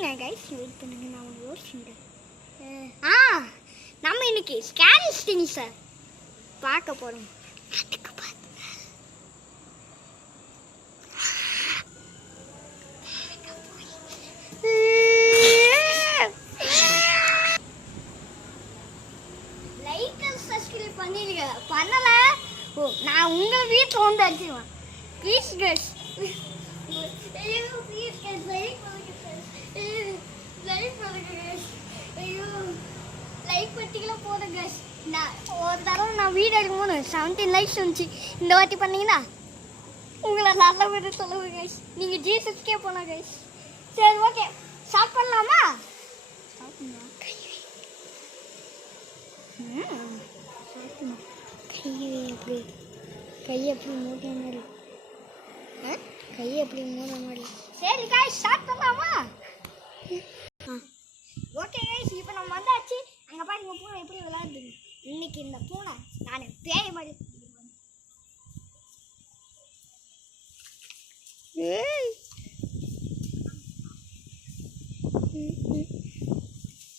இருங்க guys, wait பண்ணுங்க, நான் ஒரு யோசிச்சுட்டேன். நம்ம இன்னைக்கு ஸ்கேரி திங்ஸை பார்க்க போகிறோம். அதுக்கு பார்த்து லைக் அண்ட் சப்ஸ்கிரைப் பண்ணிடுங்க. பண்ணல நான் உங்கள் வீட்டில் வந்து அடிச்சிடுவேன். ப்ளீஸ் கைஸ், லைக் பண்ணிக்கலாம் போதும் கைஸ். நான் ஒரு தடவை நான் வீடு எடுக்கும்போது 17 லைக்ஸ் வந்துச்சு. இந்த வாட்டி பண்ணீங்கன்னா உங்களை நல்ல வீடு சொல்லுவேன் கைஸ். நீங்கள் ஜீசஸ்கே போகலாம் கைஸ். சரி ஓகே, ஸ்டார்ட் பண்ணலாமா? கையை எப்படி மூடுற மாதிரி, கையை எப்படி மூடுற மாதிரி. சரி கைஸ், ஸ்டார்ட் பண்ணலாமா? ஓகே கைஸ், இப்போ நம்ம வந்தாச்சு. அங்கே பாருங்க பூனை எப்படி விளையாடுது. இன்னைக்கு இந்த பூனை நான் பேய் மாதிரி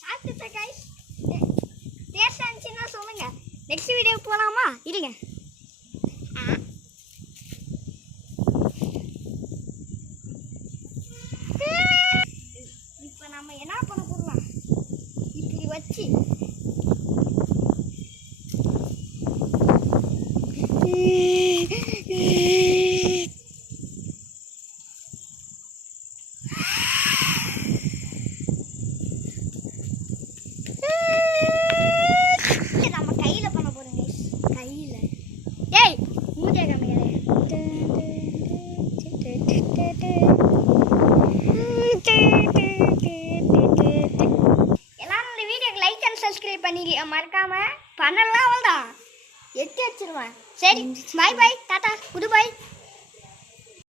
சாப்பிட்டுட்டேன் கைஸ். டேஸ்ட் இருந்துச்சுன்னா சொல்லுங்க. நெக்ஸ்ட் வீடியோ போகலாமா? இருங்க. இப்போ நம்ம என்ன பண்ண போகலாம், இப்படி வச்சு நம்ம கையில் பண்ண போகிறோம் கைஸ். கையில் ஏய் மூஞ்சே காமிக்கிறேன். எல்லாரும் இந்த வீடியோக்கு லைக் அண்ட் சப்ஸ்கிரைப் பண்ணிக்க மறக்காம. பண்ணலாம் அவ்வளோதான், எட்டு வச்சிருவேன். சரி, பாய் பாய், டாட்டா, குட் பாய்.